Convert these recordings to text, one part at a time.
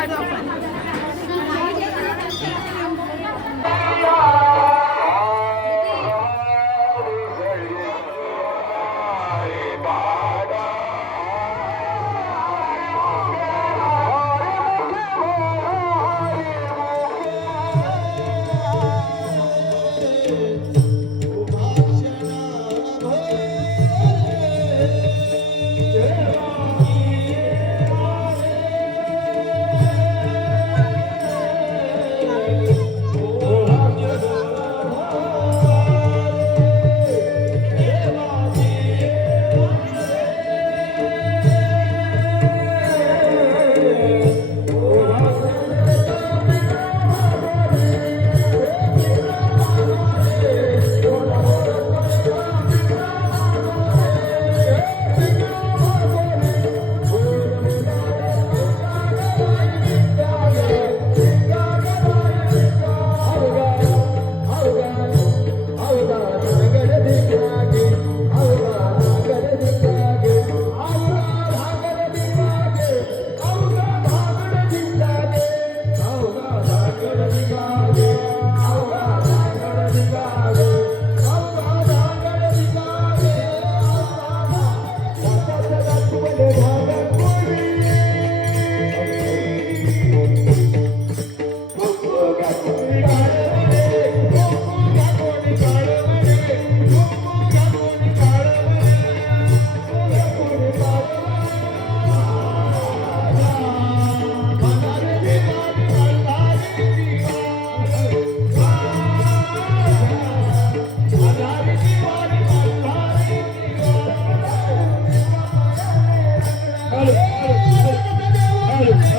Ada.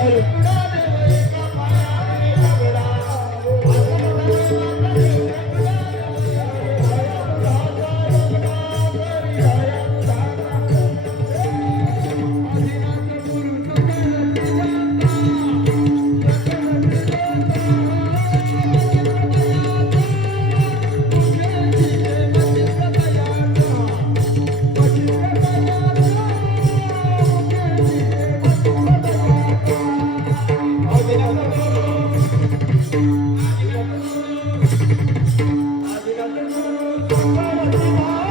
आलो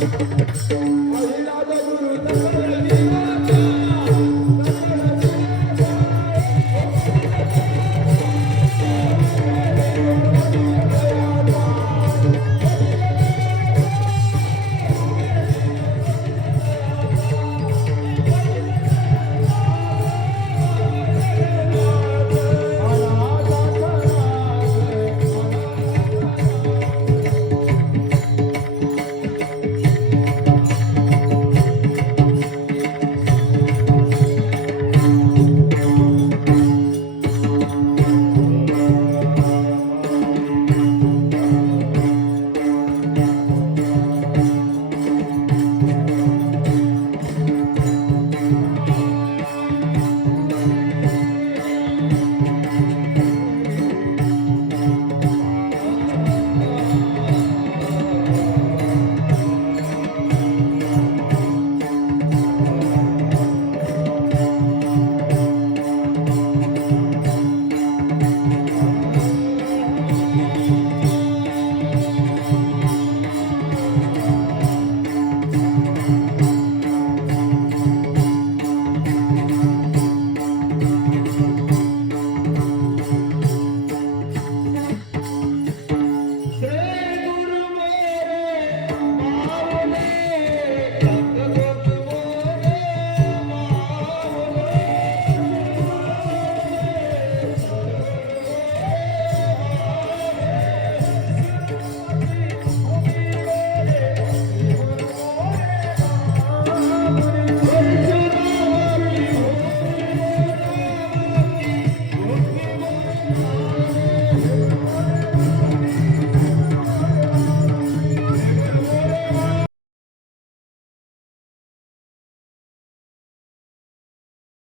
குரு தகவல்